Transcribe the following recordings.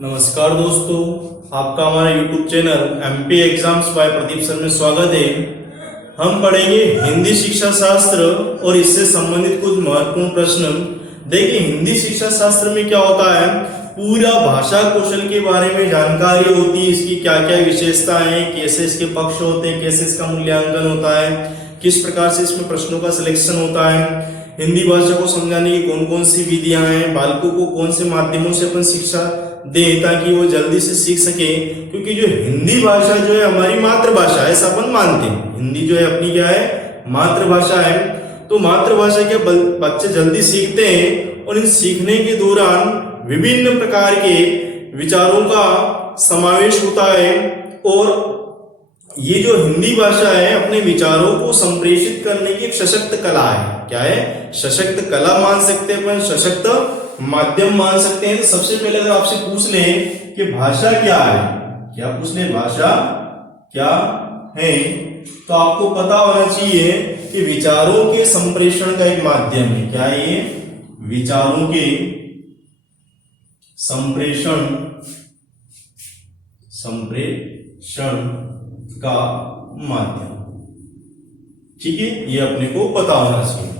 नमस्कार दोस्तों, आपका हमारे YouTube channel MP exams by Pradeep sir में स्वागत है। हम पढ़ेंगे हिंदी शिक्षा शास्त्र और इससे संबंधित कुछ महत्वपूर्ण प्रश्न। देखिए, हिंदी शिक्षा शास्त्र में क्या होता है, पूरा भाषा कौशल के बारे में जानकारी होती है। इसकी क्या क्या विशेषताएं हैं, कैसे इसके पक्ष होते हैं, कैसे इसका मूल्यांकन होता है, किस प्रकार से इसमें प्रश्नों का सिलेक्शन होता है, हिंदी भाषा को समझाने की कौन कौन सी विधियां हैं, बालकों को कौन से माध्यमों से अपन शिक्षा दे ताकि वो जल्दी से सीख सके। क्योंकि जो हिंदी भाषा जो है हमारी मातृभाषा है, ऐसा अपन मानते हैं। हिंदी जो है अपनी क्या है, मातृभाषा है। तो मातृभाषा के बच्चे जल्दी सीखते हैं और इन सीखने के दौरान विभिन्न प्रकार के विचारों का समावेश होता है। और ये जो हिंदी भाषा है अपने विचारों को संप्रेषित करने की एक सशक्त कला है। क्या है? सशक्त कला मान सकते हैं अपन, सशक्त माध्यम मान सकते हैं। तो सबसे पहले अगर आपसे पूछ लें कि भाषा क्या है, क्या पूछ ले भाषा क्या है, तो आपको पता होना चाहिए कि विचारों के संप्रेषण का एक माध्यम है। क्या है ये? विचारों के संप्रेषण का माध्यम। ठीक है, ये अपने को पता होना चाहिए।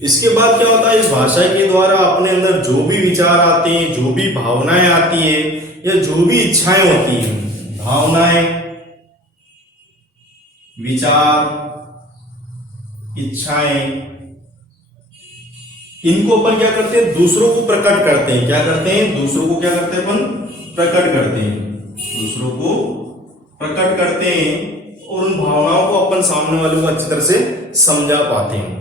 इसके बाद क्या होता है, इस भाषा के द्वारा अपने अंदर जो भी विचार आते हैं, जो भी भावनाएं आती है या जो भी इच्छाएं होती हैं, भावनाएं, विचार, इच्छाएं, इनको अपन क्या करते हैं, दूसरों को प्रकट करते हैं। क्या करते हैं? दूसरों को क्या करते हैं अपन? प्रकट करते हैं। दूसरों को प्रकट करते हैं और उन भावनाओं को अपन सामने वाले को अच्छी तरह से समझा पाते हैं।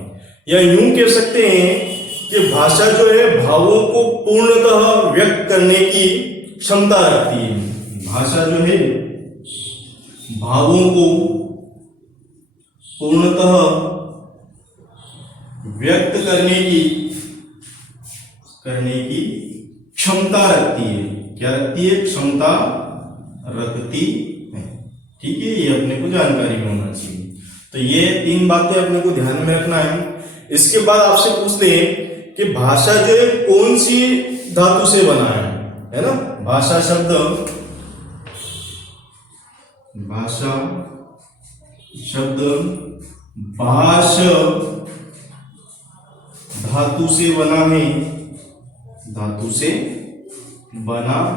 या यूं कह सकते हैं कि भाषा जो है भावों को पूर्णतः व्यक्त करने की क्षमता रखती है। भाषा जो है भावों को पूर्णतः व्यक्त करने की क्षमता रखती है। क्या रखती है? क्षमता रखती है। ठीक है, ये अपने को जानकारी में होना चाहिए। तो ये तीन बातें अपने को ध्यान में रखना है। इसके बाद आपसे पूछते हैं कि भाषा जो है कौन सी धातु से बना है ना? भाषा शब्द भाष धातु से बना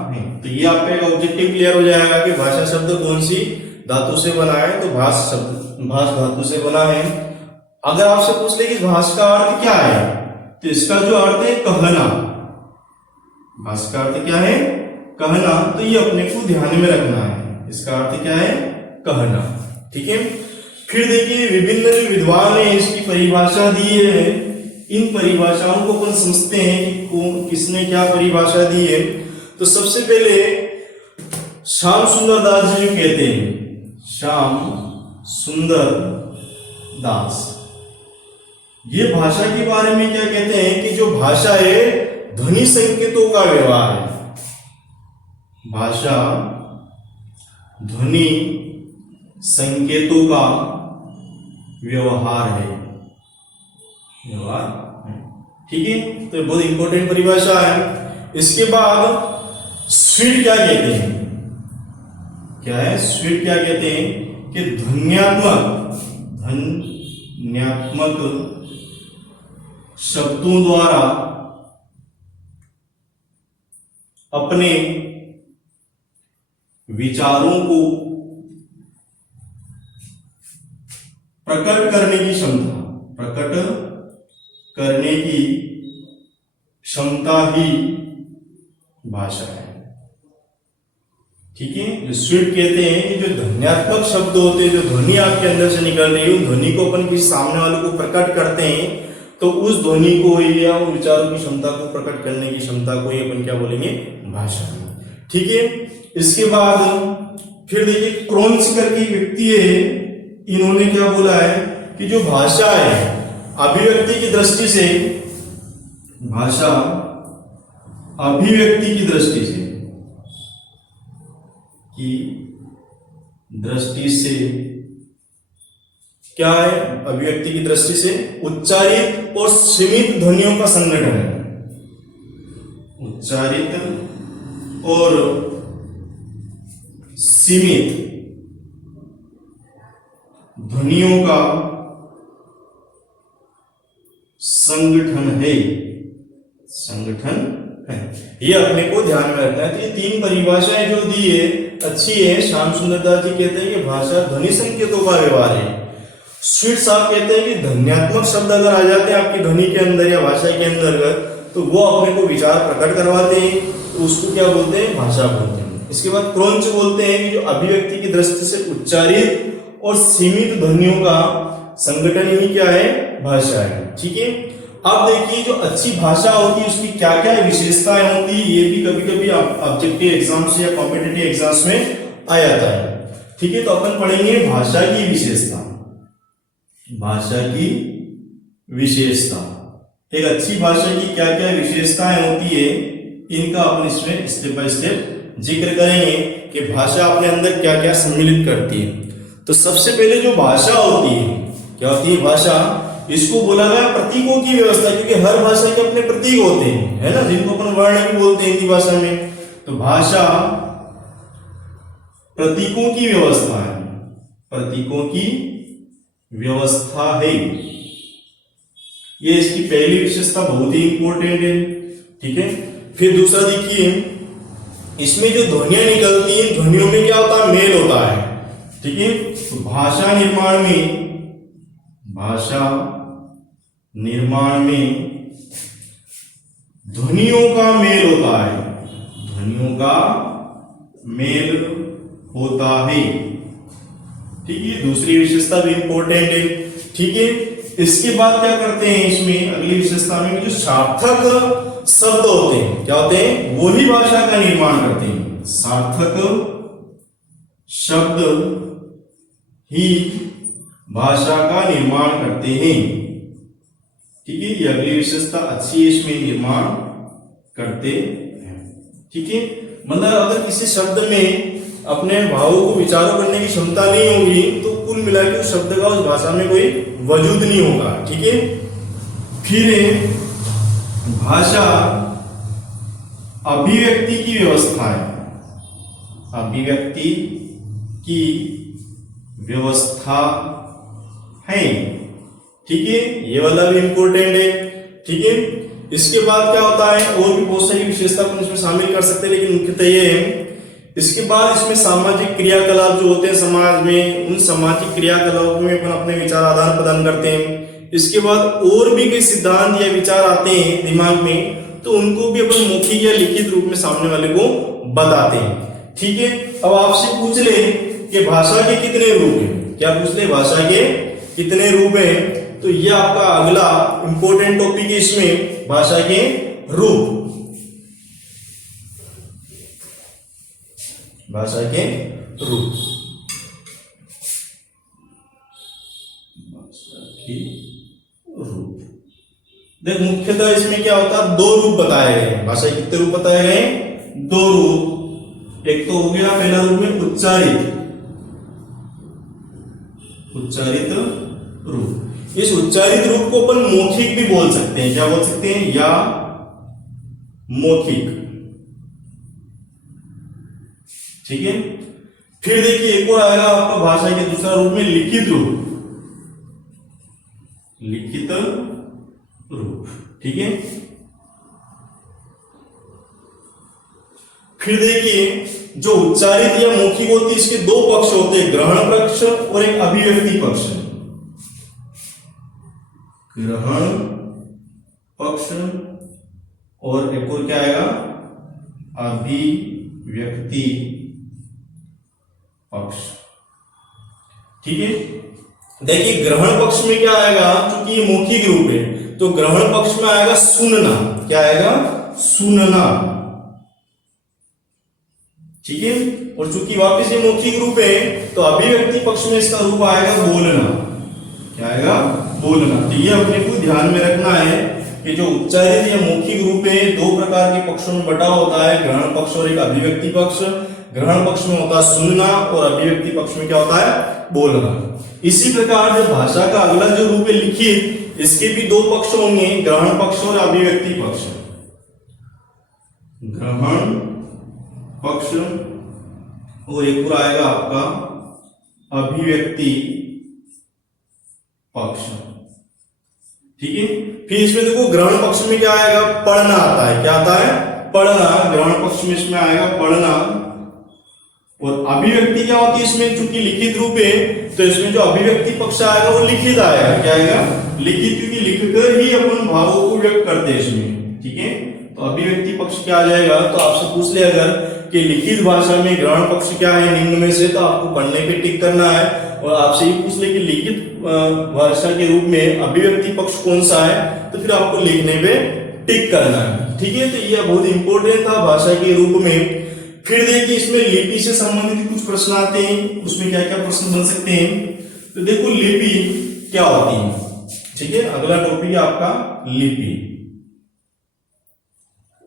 है। तो ये आपका एक ऑब्जेक्टिव क्लियर हो जाएगा कि भाषा शब्द कौन सी धातु से बना है। तो भाष धातु से बना है। अगर आपसे पूछते कि भाष का अर्थ क्या है, तो इसका जो अर्थ है कहना। भाष का अर्थ क्या है? कहना। तो ये अपने को ध्यान में रखना है। इसका अर्थ क्या है? कहना। ठीक है। फिर देखिए, विभिन्न जो विद्वान ने इसकी परिभाषा दी है, इन परिभाषाओं को अपन समझते हैं कि किसने क्या परिभाषा दी है। तो सबसे पहले श्याम सुंदर दास जी जो कहते हैं, श्याम सुंदर दास, ये भाषा के बारे में क्या कहते हैं कि जो भाषा है ध्वनि संकेतों का व्यवहार है। भाषा ध्वनि संकेतों का व्यवहार है। ठीक है, तो बहुत इंपॉर्टेंट परिभाषा है। इसके बाद स्वीट क्या कहते हैं? क्या है स्वीट? क्या कहते हैं कि ध्वन्यात्मक शब्दों द्वारा अपने विचारों को प्रकट करने की क्षमता ही भाषा है। ठीक है, जो स्वीट कहते हैं कि जो ध्वन्यात्मक शब्द होते हैं, जो ध्वनि आपके अंदर से निकल रही है, उन ध्वनि को अपन किसी सामने वाले को प्रकट करते हैं, तो उस ध्वनि को या उन विचारों की क्षमता को प्रकट करने की क्षमता को ही अपन क्या बोलेंगे? भाषा। ठीक है। इसके बाद फिर देखिए, क्रोन्स करके व्यक्ति है, इन्होंने क्या बोला है कि जो भाषा है अभिव्यक्ति की दृष्टि से, भाषा अभिव्यक्ति की दृष्टि से क्या है? अभिव्यक्ति की दृष्टि से उच्चारित और सीमित ध्वनियों का संगठन है। उच्चारित और सीमित ध्वनियों का संगठन है। ये अपने को ध्यान में रखना है। तो ये तीन परिभाषाएं जो दी है अच्छी है। श्याम सुंदर दास जी कहते हैं कि भाषा ध्वनि संकेतों का व्यवहार है। स्वीट साहब कहते हैं कि ध्वन्यात्मक शब्द अगर आ जाते हैं आपकी ध्वनि के अंदर या भाषा के अंतर्गत तो वो अपने को विचार प्रकट करवाते हैं, तो उसको क्या बोलते हैं? भाषा बोलते हैं। इसके बाद क्रॉन्च बोलते हैं कि जो अभिव्यक्ति की दृष्टि से उच्चारित और सीमित ध्वनियों का संगठन ही क्या है? भाषा है। ठीक है। अब देखिए जो अच्छी भाषा होती है उसकी क्या क्या विशेषताएं होती है, ये भी कभी कभी ऑब्जेक्टिव एग्जाम्स या कॉम्पिटिटिव एग्जाम्स में आ जाता है। ठीक है। तो अपन पढ़ेंगे भाषा की विशेषता। भाषा की विशेषता, एक अच्छी भाषा की क्या क्या विशेषताएं होती है इनका अपन इसमें स्टेप बाय स्टेप जिक्र करेंगे कि भाषा अपने अंदर क्या क्या सम्मिलित करती है। तो सबसे पहले जो भाषा होती है, क्या होती है भाषा? इसको बोला गया प्रतीकों की व्यवस्था, क्योंकि हर भाषा के अपने प्रतीक होते हैं, है ना, जिनको अपन वर्ण भी बोलते हैं हिंदी भाषा में। तो भाषा प्रतीकों की व्यवस्था है, प्रतीकों की व्यवस्था है। ये इसकी पहली विशेषता बहुत ही इंपॉर्टेंट है। ठीक है। फिर दूसरा देखिए, इसमें जो ध्वनियां निकलती हैं, ध्वनियों में क्या होता है? मेल होता है। ठीक है। तो भाषा निर्माण में ध्वनियों का मेल होता है, ध्वनियों का मेल होता है। ठीक है। दूसरी विशेषता भी इंपॉर्टेंट है। ठीक है। इसके बाद क्या करते हैं इसमें अगली विशेषता में, जो सार्थक शब्द होते हैं क्या होते हैं? वो ही भाषा का निर्माण करते हैं। सार्थक शब्द ही भाषा का निर्माण करते हैं। ठीक है। ये अगली विशेषता अच्छी है, इसमें निर्माण करते हैं। ठीक है। मतलब अगर किसी शब्द में अपने भावों को विचारों करने की क्षमता नहीं होगी तो कुल मिलाकर उस शब्द का उस भाषा में कोई वजूद नहीं होगा। ठीक है। फिर भाषा अभिव्यक्ति की व्यवस्था है, अभिव्यक्ति की व्यवस्था है। ठीक है। ये वाला भी इंपॉर्टेंट है। ठीक है। इसके बाद क्या होता है? और भी बहुत सारी विशेषता अपन इसमें शामिल कर सकते हैं, लेकिन मुख्यतः ये है। इसके बाद इसमें सामाजिक क्रियाकलाप जो होते हैं समाज में, उन सामाजिक क्रियाकलापों में अपन अपने विचार आदान प्रदान करते हैं। इसके बाद और भी कई सिद्धांत या विचार आते हैं दिमाग में, तो उनको भी अपन मौखिक या लिखित रूप में सामने वाले को बताते हैं। ठीक है। अब आपसे पूछ ले कि भाषा के कितने रूप हैं? क्या पूछ ले? भाषा के कितने रूप हैं? तो ये आपका अगला इंपॉर्टेंट टॉपिक है इसमें, भाषा के रूप। भाषा के रूप, भाषा के रूप। देख मुख्यतः इसमें क्या होता है? दो रूप बताए गए हैं। भाषा के कितने रूप बताए गए? दो रूप। एक तो हो गया पहला रूप में उच्चारित रूप। इस उच्चारित रूप को अपन मौखिक भी बोल सकते हैं। क्या बोल सकते हैं? या मौखिक। ठीक है। फिर देखिए एक और आएगा आपका भाषा के दूसरा रूप में लिखित रूप, लिखित रूप। ठीक है। फिर देखिए जो उच्चारित या मौखिक होती है इसके दो पक्ष होते हैं, ग्रहण पक्ष और एक अभिव्यक्ति पक्ष। ग्रहण पक्ष और एक और क्या आएगा? अभिव्यक्ति पक्ष। ठीक है। देखिए ग्रहण पक्ष में क्या आएगा? क्योंकि ये मौखिक रूप है तो ग्रहण पक्ष में आएगा सुनना। क्या आएगा? सुनना। ठीक है। और चूंकि वापिस ये मौखिक रूप है तो अभिव्यक्ति पक्ष में इसका रूप आएगा बोलना। क्या आएगा? बोलना। तो ये अपने को ध्यान में रखना है कि जो उच्चारित या मौखिक रूप है दो प्रकार के पक्षों में बटा होता है, ग्रहण पक्ष और एक अभिव्यक्ति पक्ष। ग्रहण पक्ष में होता है सुनना और अभिव्यक्ति पक्ष में क्या होता है? बोलना। इसी प्रकार जो भाषा का अगला जो रूप है लिखित, इसके भी दो पक्ष होंगे, ग्रहण पक्ष और अभिव्यक्ति पक्ष। ग्रहण पक्ष और एक पूरा आएगा आपका अभिव्यक्ति पक्ष। ठीक है, फिर इसमें देखो ग्रहण पक्ष में क्या आएगा, पढ़ना आता है। क्या आता है, पढ़ना। ग्रहण पक्ष में इसमें आएगा पढ़ना। और अभिव्यक्ति क्या होती है इसमें, चूंकि लिखित रूप है तो इसमें जो अभिव्यक्ति पक्ष आएगा वो लिखित आएगा। क्या आएगा, लिखित, क्योंकि लिखकर ही अपन भावों को व्यक्त करते हैं इसमें। ठीक है, तो अभिव्यक्ति पक्ष क्या आ जाएगा, तो आपसे पूछ ले अगर कि लिखित भाषा में ग्रहण पक्ष क्या है निम्न में से, तो आपको पढ़ने पे टिक करना है। और आपसे ये पूछ ले कि लिखित भाषा के रूप में अभिव्यक्ति पक्ष कौन सा है, तो फिर आपको लिखने पे टिक करना है। ठीक है, तो ये बहुत इंपॉर्टेंट था भाषा के रूप में। फिर देखिए इसमें लिपि से संबंधित कुछ प्रश्न आते हैं, उसमें क्या क्या प्रश्न बन सकते हैं। तो देखो लिपि क्या होती है। ठीक है, अगला टॉपिक है आपका लिपि।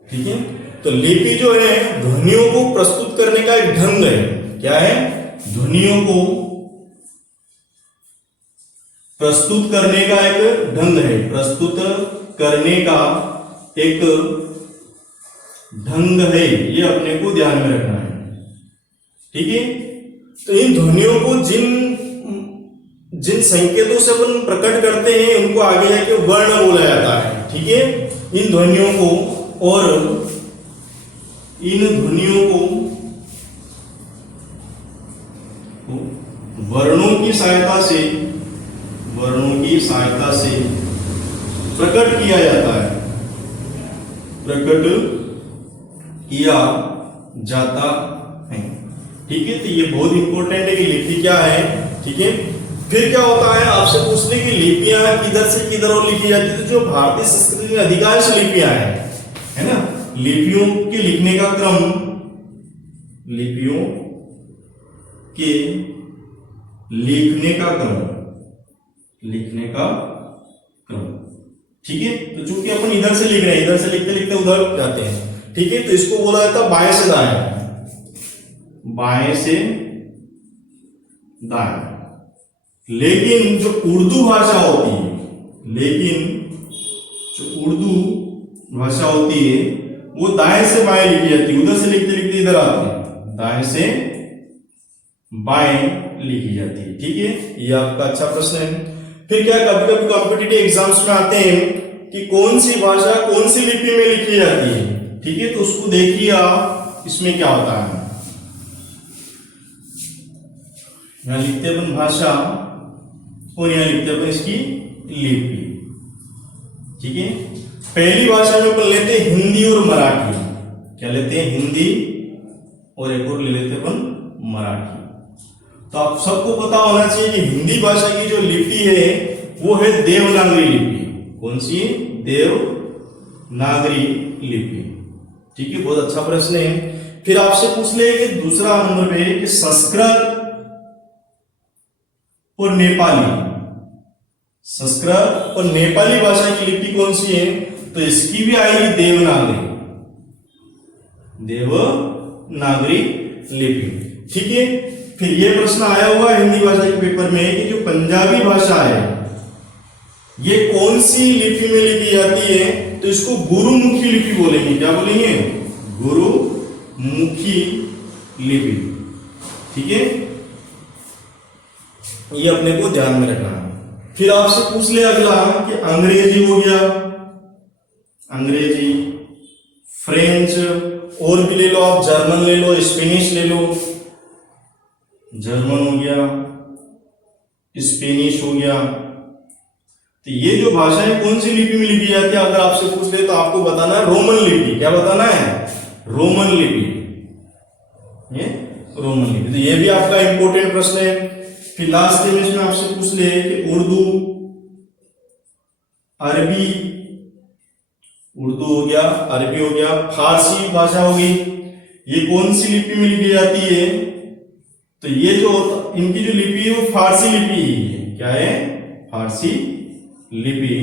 ठीक है, तो लिपि जो है ध्वनियों को प्रस्तुत करने का एक ढंग है। क्या है, ध्वनियों को प्रस्तुत करने का एक ढंग है, प्रस्तुत करने का एक ढंग है, ये अपने को ध्यान में रखना है। ठीक है, तो इन ध्वनियों को जिन संकेतों से अपन प्रकट करते हैं उनको आगे जाके वर्ण बोला जाता है। ठीक है, इन ध्वनियों को और इन ध्वनियों को वर्णों की सहायता से प्रकट किया जाता है, प्रकट किया जाता है। ठीक है, तो ये बहुत इंपॉर्टेंट है कि लिपि क्या है। ठीक है, फिर क्या होता है, आपसे पूछते कि लिपियां किधर से किधर और लिखी जाती है। तो जो भारतीय संस्कृति में अधिकांश लिपियां है ना, लिपियों के लिखने का क्रम, लिपियों के लिखने का क्रम। ठीक है, तो चूंकि अपन इधर से लिख रहे हैं, इधर से लिखते लिखते उधर जाते हैं। ठीक है, तो इसको बोला जाता है बाएं से दाएं, बाएं से दाएं। लेकिन जो उर्दू भाषा होती है, वो दाएं से बाएं लिखी जाती है। उधर से लिखते लिखते इधर आते हैं, दाएं से बाएं लिखी जाती है। ठीक है, ये आपका अच्छा प्रश्न है। फिर क्या कभी कभी कॉम्पिटिटिव एग्जाम्स में आते हैं कि कौन सी भाषा कौन सी लिपि में लिखी जाती है। ठीक है, तो उसको देखिए आप, इसमें क्या होता है। यहां लिखते हैं अपन भाषा और यहां लिखते हैं अपन इसकी लिपि। ठीक है, पहली भाषा में अपन लेते हैं हिंदी और मराठी। क्या लेते हैं, हिंदी और एक और ले लेते हैं अपन मराठी। तो आप सबको पता होना चाहिए कि हिंदी भाषा की जो लिपि है वो है देवनागरी लिपि। कौन सी, देवनागरी लिपि। ठीक है, बहुत अच्छा प्रश्न है। फिर आपसे पूछ ले कि दूसरा नंबर पे कि संस्कृत और नेपाली भाषा की लिपि कौन सी है, तो इसकी भी आएगी देवनागरी लिपि। ठीक है, फिर ये प्रश्न आया हुआ है हिंदी भाषा के पेपर में कि जो पंजाबी भाषा है ये कौन सी लिपि में लिखी जाती है, तो इसको गुरुमुखी लिपि बोलेंगे। क्या बोलेंगे, गुरुमुखी लिपि। ठीक है, ये अपने को ध्यान में रखना है। फिर आपसे पूछ ले अगला कि अंग्रेजी हो गया, अंग्रेजी, फ्रेंच, और भी ले लो आप, जर्मन ले लो, स्पेनिश ले लो। जर्मन हो गया, स्पेनिश हो गया। तो ये जो भाषाएं कौन सी लिपि में लिखी जाती है, अगर आपसे पूछ ले तो आपको बताना है रोमन लिपि। क्या बताना है, रोमन लिपि। ये रोमन लिपि, तो ये भी आपका इंपॉर्टेंट प्रश्न है। फिर लास्ट में इसमें आपसे पूछ ले कि उर्दू, अरबी, उर्दू हो गया, अरबी हो गया, फारसी भाषा होगी, ये कौन सी लिपि में लिखी जाती है, तो ये जो इनकी जो लिपि है वो फारसी लिपि है। क्या है, फारसी लिपि।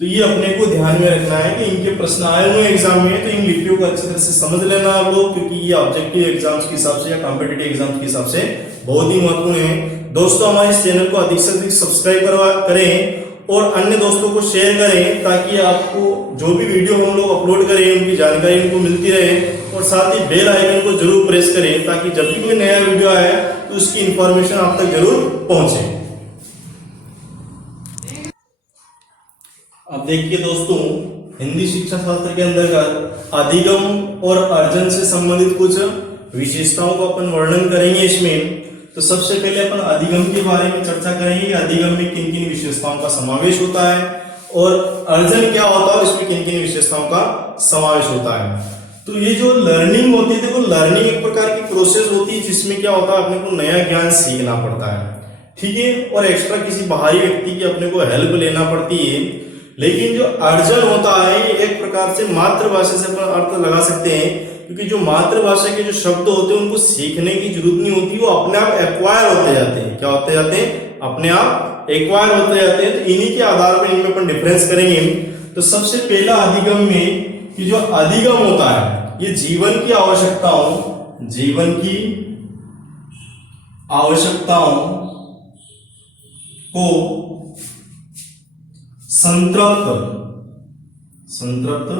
तो ये अपने को ध्यान में रखना है कि इनके प्रश्न आए हुए एग्जाम में, तो इन लिपियों को अच्छी तरह से समझ लेना आप लोग, क्योंकि ये ऑब्जेक्टिव एग्जाम्स के हिसाब से या कॉम्पिटिटिव एग्जाम्स के हिसाब से बहुत ही महत्वपूर्ण है। दोस्तों, हमारे इस चैनल को अधिक से अधिक सब्सक्राइब करें और अन्य दोस्तों को शेयर करें, ताकि आपको जो भी वीडियो हम लोग अपलोड करें उनकी जानकारी उनको मिलती रहे। और साथ ही बेल आइकन को जरूर प्रेस करें, ताकि जब भी कोई नया वीडियो आए तो उसकी इंफॉर्मेशन आप तक जरूर पहुंचे। अब देखिए दोस्तों, हिंदी शिक्षा शास्त्र के अंतर्गत अधिगम और अर्जन से संबंधित कुछ विशेषताओं को अपन वर्णन करेंगे इसमें। तो सबसे पहले अपन अधिगम के बारे में चर्चा करेंगे कि अधिगम में किन किन विशेषताओं का समावेश होता है, और अर्जन क्या होता है, इसमें किन किन विशेषताओं का समावेश होता है। तो ये जो लर्निंग होती है, देखो लर्निंग एक प्रकार की प्रोसेस होती है जिसमें क्या होता है, अपने को नया ज्ञान सीखना पड़ता है, ठीक है, और एक्स्ट्रा किसी बाहरी व्यक्ति की अपने को हेल्प लेना पड़ती है। लेकिन जो अर्जन होता है एक प्रकार से मातृभाषा से अपन अर्थ लगा सकते हैं, क्योंकि जो मातृभाषा के जो शब्द होते हैं उनको सीखने की जरूरत नहीं होती, वो अपने आप एक्वायर होते जाते हैं। क्या होते जाते हैं? अपने आप एक्वायर होते जाते हैं। तो इन्हीं के आधार पर इनमें अपन डिफरेंस करेंगे। तो सबसे पहला अधिगम में कि जो अधिगम होता है ये जीवन की आवश्यकताओं को संतृप्त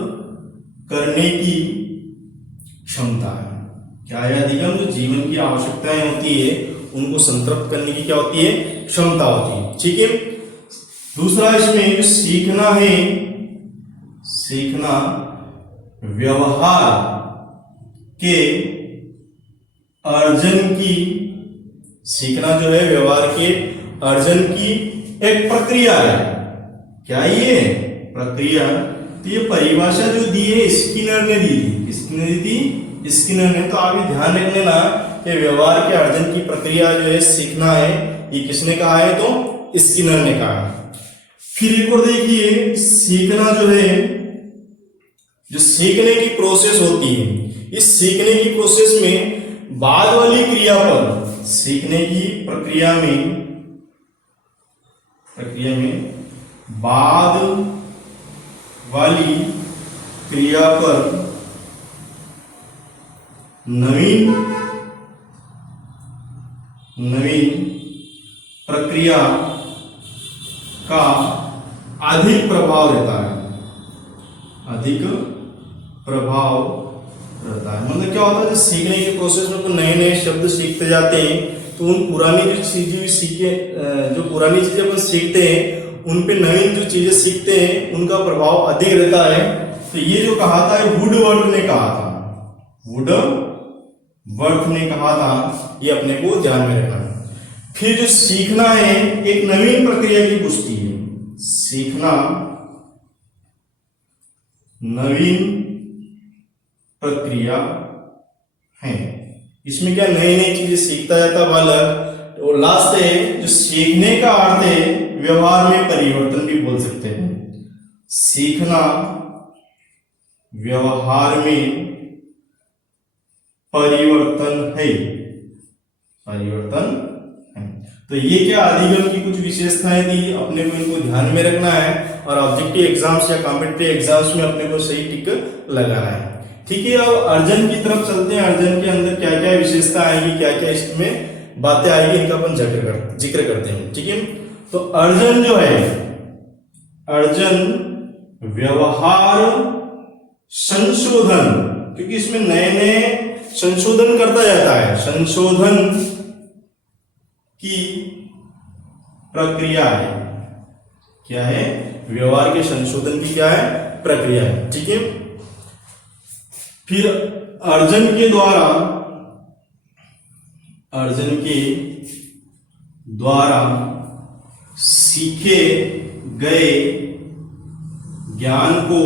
करने की क्षमता है। क्या है अधिगम? जो जीवन की आवश्यकताएं होती है उनको संतृप्त करने की क्या होती है? क्षमता होती है, ठीक है। दूसरा इसमें जो सीखना है, सीखना व्यवहार के अर्जन की, सीखना जो है व्यवहार के अर्जन की एक प्रक्रिया है। क्या ये प्रक्रिया? तो ये परिभाषा जो दी है स्किनर ने दी थी। किसने दी थी? स्किनर ने। तो आप ये ध्यान रख लेना कि व्यवहार के अर्जन की प्रक्रिया जो है सीखना है, ये किसने कहा है? तो स्किनर ने कहा है। फिर एक और देखिए, सीखना जो है, जो सीखने की प्रोसेस होती है, इस सीखने की प्रोसेस में बाद वाली क्रिया पर, सीखने की प्रक्रिया में बाद वाली क्रिया पर नवीन प्रक्रिया का अधिक प्रभाव रहता है। अधिक प्रभाव रहता है मतलब क्या होता है? जब सीखने के प्रोसेस में तो नए नए शब्द सीखते जाते हैं, तो उन पुरानी जो चीजें जो पुरानी चीजें अपन सीखते हैं उन पे नवीन जो चीजें सीखते हैं उनका प्रभाव अधिक रहता है। तो ये जो कहा था वुडवर्थ ने कहा था, वुडवर्थ ने कहा था, ये अपने को ध्यान में रखना। फिर जो सीखना है एक नवीन प्रक्रिया की पुष्टि है। सीखना नवीन प्रक्रिया है, इसमें क्या नई नई चीजें सीखता जाता बालक। और लास्ट है जो सीखने का अर्थ है व्यवहार में परिवर्तन भी बोल सकते हैं। सीखना व्यवहार में परिवर्तन है, तो ये क्या अधिगम की कुछ विशेषताएं थी, अपने को इनको ध्यान में रखना है और ऑब्जेक्टिव एग्जाम्स या कॉम्पिटिटिव एग्जाम्स में अपने को सही टिक लगाना है, ठीक है। अब अर्जन की तरफ चलते हैं। अर्जन के अंदर क्या क्या विशेषता आएगी, क्या क्या इसमें बातें आएगी, इनका अपन जिक्र करते हैं, ठीक है। तो अर्जन जो है, अर्जन व्यवहार संशोधन, क्योंकि इसमें नए नए संशोधन करता जाता है, संशोधन की प्रक्रिया है। क्या है? व्यवहार के संशोधन की क्या है? प्रक्रिया है, ठीक है। फिर अर्जन के द्वारा सीखे गए ज्ञान को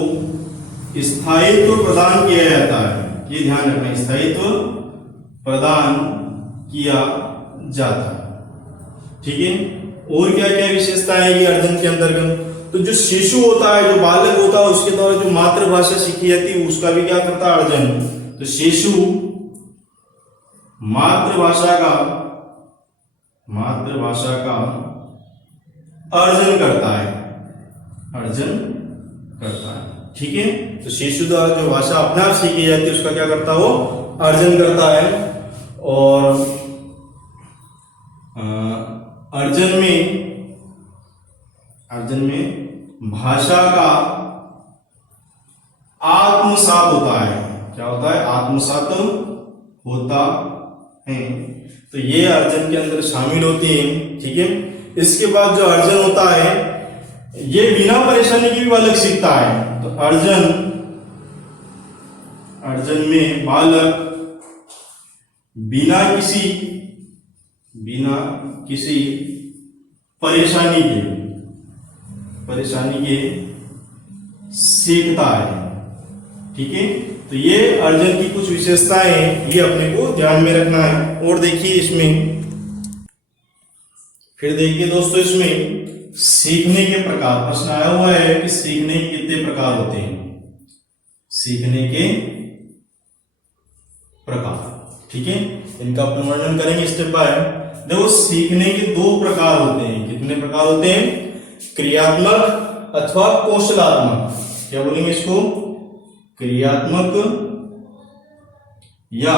स्थायित्व प्रदान किया जाता है। ये ध्यान रखना, स्थायित्व प्रदान किया जाता है, ठीक है। और क्या क्या विशेषता आएगी अर्जन के अंतर्गत? तो जो शिशु होता है, जो बालक होता है, उसके द्वारा जो मातृभाषा सीखी जाती है उसका भी क्या करता है? अर्जन। तो शिशु मातृभाषा का अर्जन करता है, ठीक है। तो शिशु द्वारा जो भाषा अपने आप सीखी जाती है उसका क्या करता है? वो अर्जन करता है। और अर्जन में भाषा का आत्मसात होता है। क्या होता है? आत्मसात होता है। तो ये अर्जन के अंदर शामिल होती है। ठीक है। इसके बाद जो अर्जन होता है ये बिना परेशानी की भी बालक सीखता है। तो अर्जन में बालक बिना किसी परेशानी के सीखता है। ठीक है। तो ये अर्जन की कुछ विशेषताएं हैं, ये अपने को ध्यान में रखना है। और देखिए इसमें, फिर देखिए दोस्तों, इसमें सीखने के प्रकार प्रश्न आया हुआ है कि सीखने के कितने प्रकार होते हैं। सीखने के प्रकार, ठीक है, इनका अपन वर्णन करेंगे स्टेप बाय। देखो, सीखने के दो प्रकार होते हैं। कितने प्रकार होते हैं? क्रियात्मक अथवा कौशलात्मक। क्या बोलेंगे इसको? क्रियात्मक या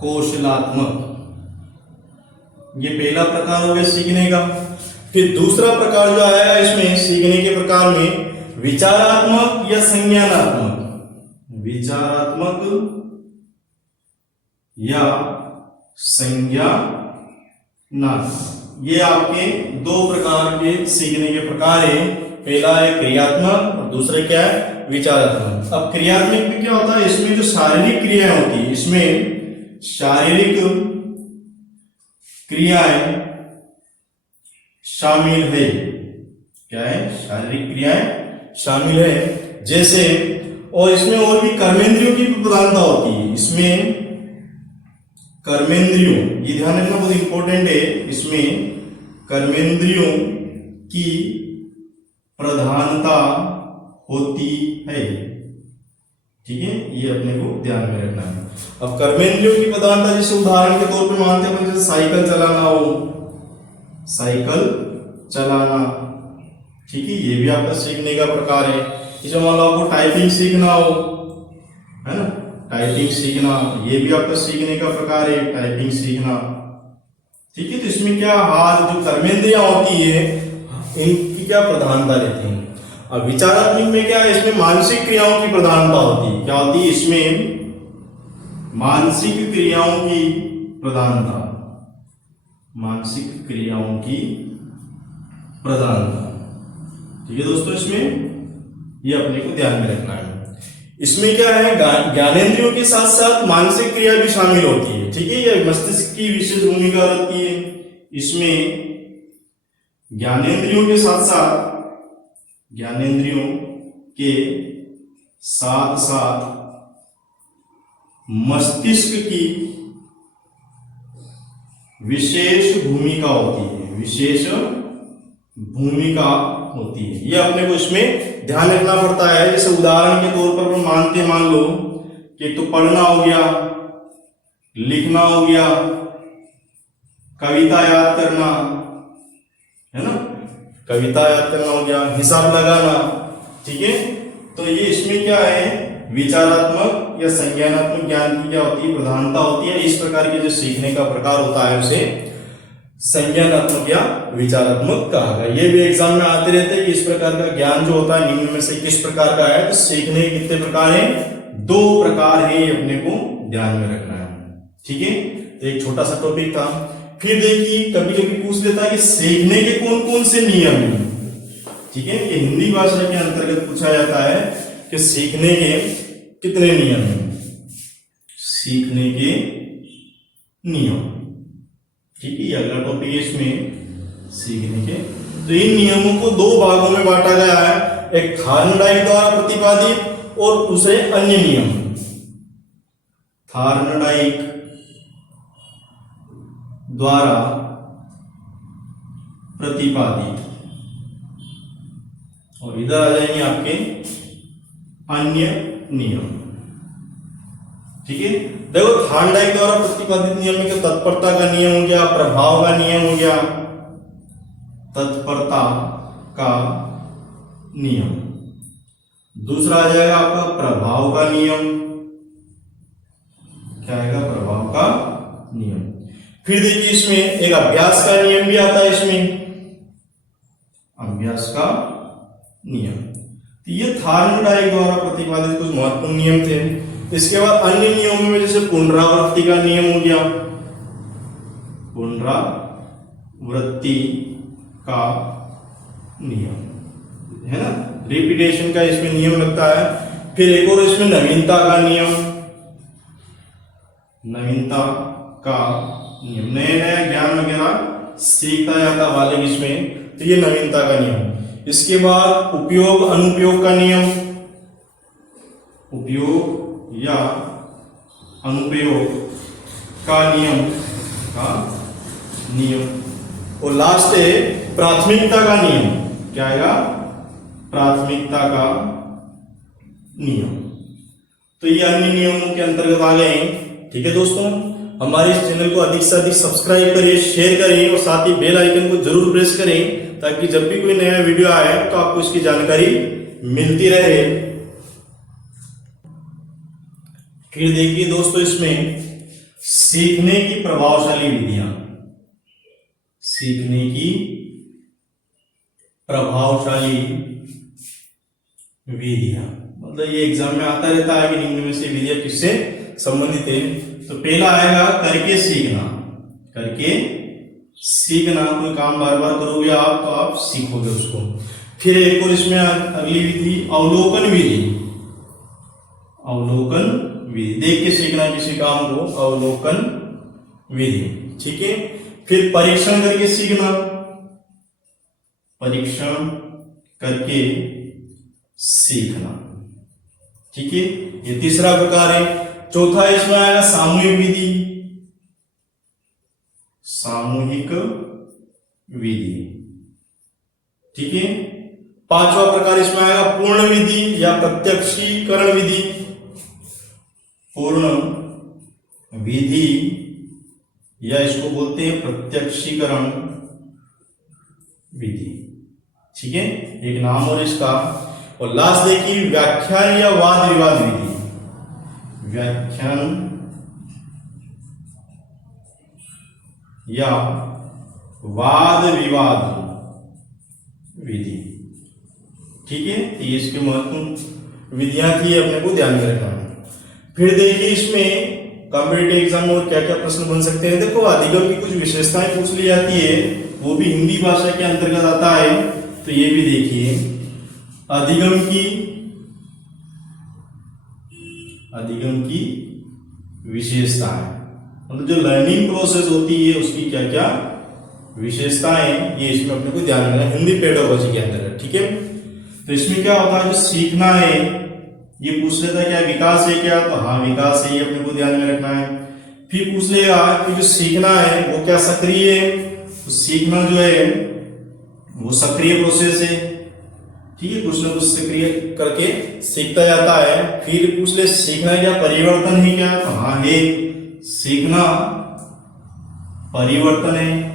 कौशलात्मक। ये पहला प्रकार हो गया सीखने का। फिर दूसरा प्रकार जो आया इसमें सीखने के प्रकार में, विचारात्मक या संज्ञानात्मक। विचारात्मक या संज्ञानात्मक, ये आपके दो प्रकार के सीखने के प्रकार हैं। पहला है क्रियात्मक और दूसरा क्या है? विचारात्मक। अब क्रियात्मक में क्या होता है? इसमें जो शारीरिक क्रियाएं होती है, इसमें शारीरिक क्रियाएं शामिल है। क्या है? शारीरिक क्रियाएं शामिल है। जैसे, और इसमें और भी कर्मेंद्रियों की भी प्रधानता होती है। इसमें कर्मेंद्रियों, ये ध्यान रखना बहुत इंपॉर्टेंट है, इसमें कर्मेंद्रियों की प्रधानता होती है। ठीक है, ये अपने को ध्यान में रखना है। अब कर्मेंद्रियों की प्रधानता, जैसे उदाहरण के तौर पे मानते हैं, जैसे साइकिल चलाना हो, साइकिल चलाना, ठीक है, ये भी आपका सीखने का प्रकार है। जैसे मान लो आपको टाइपिंग सीखना हो, है ना, टाइपिंग सीखना, ये भी आपका सीखने का प्रकार है, टाइपिंग सीखना। ठीक है। तो इसमें क्या, हाथ जो कर्मेंद्रियां होती है इनकी क्या प्रधानता रहती है। अब विचारात्मक में क्या है? इसमें मानसिक क्रियाओं की प्रधानता होती है। क्या होती है? इसमें मानसिक क्रियाओं की प्रधानता, मानसिक क्रियाओं की प्रधानता। ठीक है दोस्तों, इसमें ये अपने को ध्यान में रखना है। इसमें क्या है? ज्ञानेंद्रियों के साथ साथ मानसिक क्रिया भी शामिल होती है। ठीक है, ये मस्तिष्क की विशेष भूमिका रहती है। इसमें ज्ञानेंद्रियों के साथ साथ मस्तिष्क की विशेष भूमिका होती है। विशेष भूमिका होती है, ये अपने को इसमें ध्यान रखना पड़ता है। जैसे उदाहरण के तौर पर मानते, मान लो कि तो पढ़ना हो गया, लिखना हो गया, कविता याद करना, है ना, कविता याद करना हो गया, हिसाब लगाना। ठीक है। तो ये इसमें क्या है? विचारात्मक या संज्ञानात्मक ज्ञान की क्या होती है? प्रधानता होती है। इस प्रकार के जो सीखने का प्रकार होता है उसे संज्ञानात्मक या विचारात्मक कहा गया। ये भी एग्जाम में आते रहते हैं कि इस प्रकार का ज्ञान जो होता है निम्न में से किस प्रकार का है। तो सीखने के कितने प्रकार हैं? दो प्रकार है, ये अपने को ध्यान में रखना है। ठीक है। तो एक छोटा सा टॉपिक था। फिर देखिए, कभी कभी पूछ लेता है कि सीखने के कौन कौन से नियम हैं। ठीक है, ये हिंदी भाषा के अंतर्गत पूछा जाता है कि सीखने के कितने नियम हैं। सीखने के नियम, ठीक है, ये अगला टॉपिक है इसमें सीखने के। तो इन नियमों को दो भागों में बांटा गया है, एक थार्नडाइक द्वारा प्रतिपादित और दूसरे अन्य नियम। थार्नडाइक द्वारा प्रतिपादित, और इधर आ जाएंगे आपके अन्य नियम। ठीक है। देखो, थार्नडाइक द्वारा प्रतिपादित नियम में क्या? तत्परता का नियम हो गया, प्रभाव का नियम हो गया, तत्परता का नियम। दूसरा आ जाएगा आपका प्रभाव का नियम। क्या आएगा? प्रभाव का नियम। फिर देखिए, इसमें एक अभ्यास का नियम भी आता है। इसमें अभ्यास का नियम। तो ये थार्मोडाइक द्वारा प्रतिपादित कुछ महत्वपूर्ण नियम थे। इसके बाद अन्य नियमों में जैसे पुनरावृत्ति का नियम हो गया, पुनरावृत्ति का नियम है ना, रिपीटेशन का इसमें नियम लगता है। फिर एक और इसमें नवीनता का नियम, नवीनता का नियम, नए नए ज्ञान वगैरह सीखता जाता बालक इसमें, तो ये नवीनता का नियम। इसके बाद उपयोग अनुपयोग का नियम, उपयोग या अनुपयोग का नियम और लास्ट है प्राथमिकता का नियम। क्या आएगा? प्राथमिकता का नियम। तो ये अन्य नियमों के अंतर्गत आ गए हैं। ठीक है दोस्तों, हमारे इस चैनल को अधिक से अधिक सब्सक्राइब करिए, शेयर करिए और साथ ही बेल आइकन को जरूर प्रेस करें ताकि जब भी कोई नया वीडियो आए तो आपको इसकी जानकारी मिलती रहे। फिर देखिए दोस्तों, इसमें सीखने की प्रभावशाली विधियां, सीखने की प्रभावशाली विधियां, मतलब ये एग्जाम में आता रहता है कि निम्न में से विधियां किससे संबंधित है। तो पहला आएगा करके सीखना, करके सीखना, कोई काम बार बार करोगे आप तो आप सीखोगे उसको। फिर एक और इसमें अगली विधि अवलोकन विधि, अवलोकन विधि, देख के सीखना किसी काम को, अवलोकन विधि। ठीक है। फिर परीक्षण करके सीखना, परीक्षण करके सीखना। ठीक है, ये तीसरा प्रकार है। चौथा इसमें आएगा सामूहिक विधि, सामूहिक विधि। ठीक है। पांचवा प्रकार इसमें आएगा पूर्ण विधि या प्रत्यक्षीकरण विधि, पूर्ण विधि या इसको बोलते हैं प्रत्यक्षीकरण विधि। ठीक है, एक नाम और इसका। और लास्ट देखिए व्याख्यान या वाद विवाद विधि, व्याख्यान या वाद विवाद विधि। ठीक है, तो ये इसके महत्वपूर्ण विधियां थी, अपने को ध्यान में रखना। फिर देखिए इसमें कॉम्पिटिटिव एग्जाम में और क्या क्या प्रश्न बन सकते हैं। देखो अधिगम की कुछ विशेषताएं पूछ ली जाती है, वो भी हिंदी भाषा के अंतर्गत आता है। तो ये भी देखिए अधिगम की विशेषताएं, मतलब जो लर्निंग प्रोसेस होती है उसकी क्या क्या विशेषताएं, ये इसमें अपने को ध्यान रखना है हिंदी पेडागोजी के अंतर्गत। ठीक है। तो इसमें क्या होता है, जो सीखना है ये पूछ लेता है क्या विकास है क्या, तो हाँ विकास है, ये अपने को ध्यान में रखना है। फिर पूछ लेगा कि जो सीखना है वो क्या सक्रिय है, तो सीखना जो है वो सक्रिय प्रोसेस है। ठीक है, कुछ ना कुछ सक्रिय करके सीखता जाता है। फिर पूछ ले सीखना क्या परिवर्तन है क्या, तो हाँ है, सीखना परिवर्तन है।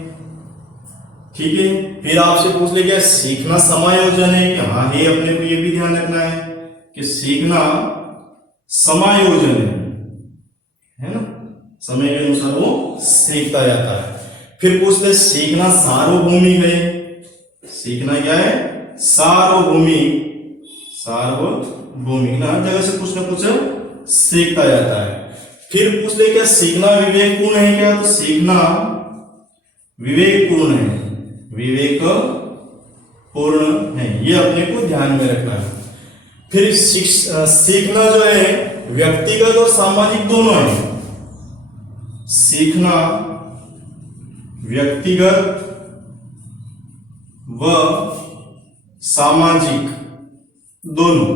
ठीक है। फिर आपसे पूछ ले क्या सीखना समायोजन है, कि हाँ है, अपने को ये भी ध्यान रखना है कि सीखना समायोजन है ना, समय के अनुसार वो सीखता जाता है। फिर पूछते सीखना सार्वभौमिक है, सीखना क्या है सार्वभौमिक, सार्वभौमिक ना, हर जगह से कुछ ना कुछ सीखता जाता है। फिर पूछ ले क्या सीखना विवेकपूर्ण है क्या, तो सीखना विवेकपूर्ण है, विवेकपूर्ण है, ये अपने को ध्यान में रखना है। फिर सीखना जो है व्यक्तिगत और सामाजिक दोनों है, सीखना व्यक्तिगत व सामाजिक दोनों,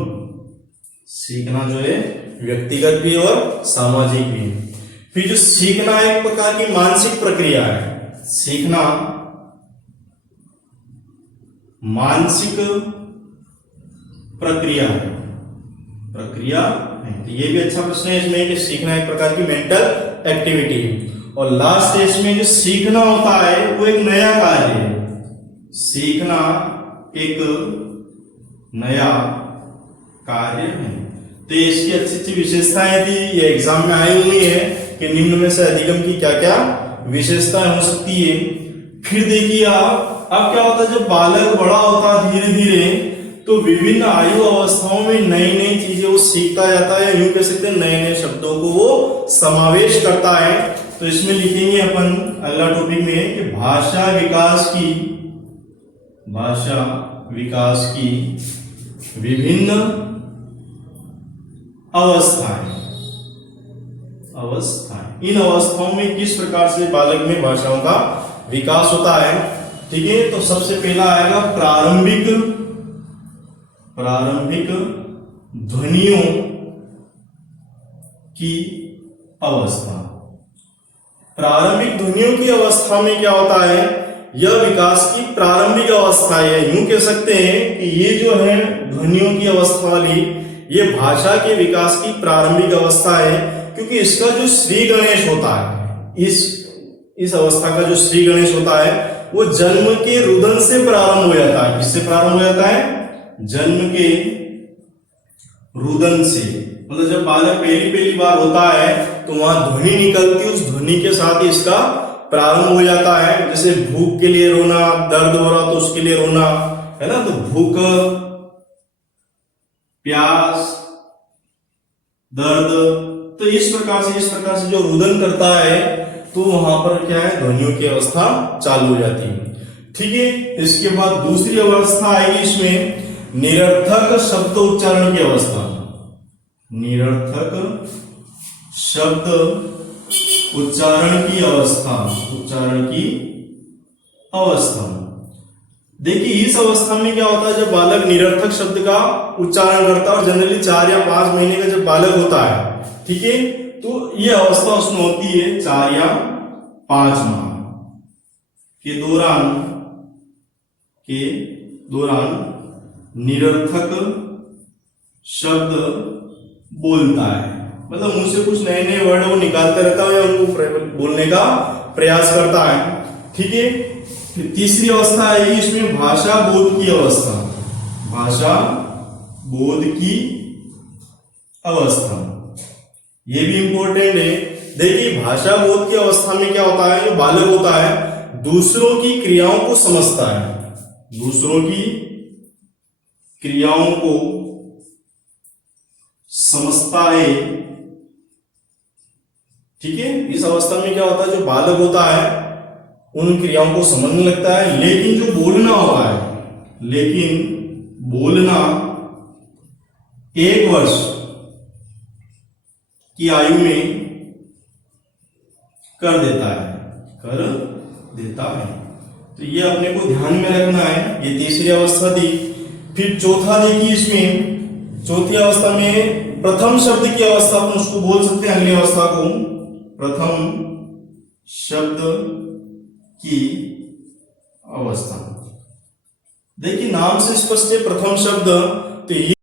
सीखना जो है व्यक्तिगत भी और सामाजिक भी। फिर जो सीखना एक प्रकार की मानसिक प्रक्रिया है, सीखना मानसिक प्रक्रिया है, प्रक्रिया है। तो ये भी अच्छा प्रश्न है इसमें कि सीखना एक प्रकार की मेंटल एक्टिविटी है। और लास्ट है इसमें जो सीखना होता है वो एक नया कार्य है, सीखना एक नया कार्य है। तो इसकी अच्छी अच्छी विशेषताएं थी, ये एग्जाम में आई हुई है कि निम्न में से अधिगम की क्या क्या विशेषताएं हो सकती है। फिर देखिए आप, अब क्या होता है जब बालक बड़ा होता है धीरे धीरे, तो विभिन्न आयु अवस्थाओं में नई नई चीजें वो सीखता जाता है, यूं कह सकते हैं नए नए शब्दों को वो समावेश करता है। तो इसमें लिखेंगे अपन अगला टॉपिक में कि भाषा विकास की विभिन्न अवस्थाएं। इन अवस्थाओं में किस प्रकार से बालक में भाषाओं का विकास होता है। ठीक है, तो सबसे पहला आएगा प्रारंभिक ध्वनियों की अवस्था। प्रारंभिक ध्वनियों की अवस्था में क्या होता है, यह विकास की प्रारंभिक अवस्था है। यूं कह सकते हैं कि ये जो है ध्वनियों की अवस्था वाली, ये भाषा के विकास की प्रारंभिक अवस्था है, क्योंकि इसका जो श्री गणेश होता है, इस अवस्था का जो श्री गणेश होता है वो जन्म के रुदन से प्रारंभ हो जाता है। किससे प्रारंभ हो जाता है, जन्म के रुदन से। मतलब जब बालक पहली बार होता है तो वहां ध्वनि निकलती, उस ध्वनि के साथ ही इसका प्रारंभ हो जाता है। जैसे भूख के लिए रोना, दर्द हो रहा तो उसके लिए रोना, है ना। तो भूख, प्यास, दर्द, तो इस प्रकार से जो रुदन करता है तो वहां पर क्या है, ध्वनियों की अवस्था चालू हो जाती है। ठीक है, इसके बाद दूसरी अवस्था आएगी इसमें निरर्थक शब्द उच्चारण की अवस्था। निरर्थक शब्द उच्चारण की अवस्था। देखिए इस अवस्था में क्या होता है, जब बालक निरर्थक शब्द का उच्चारण करता है, और जनरली 4 या 5 महीने का जब बालक होता है, ठीक है, तो ये अवस्था उसमें होती है 4 या 5 माह के दौरान निरर्थक शब्द बोलता है। मतलब मुंह से कुछ नए नए वर्ड वो निकालता रहता है या उनको बोलने का प्रयास करता है। ठीक है, फिर तीसरी अवस्था आएगी इसमें भाषा बोध की अवस्था। भाषा बोध की अवस्था, ये भी इंपॉर्टेंट है। देखिए भाषा बोध की अवस्था में क्या होता है, जो बालक होता है दूसरों की क्रियाओं को समझता है, दूसरों की क्रियाओं को समझता है। ठीक है, इस अवस्था में क्या होता है, जो बालक होता है उन क्रियाओं को समझने लगता है, लेकिन जो बोलना होता है, बोलना 1 वर्ष की आयु में कर देता है। तो ये अपने को ध्यान में रखना है। ये तीसरी अवस्था थी। फिर चौथा देखिए, इसमें चौथी अवस्था में प्रथम शब्द की अवस्था, अपन उसको बोल सकते हैं अगली अवस्था को प्रथम शब्द की अवस्था। देखिए नाम से स्पष्ट है प्रथम शब्द, तो ये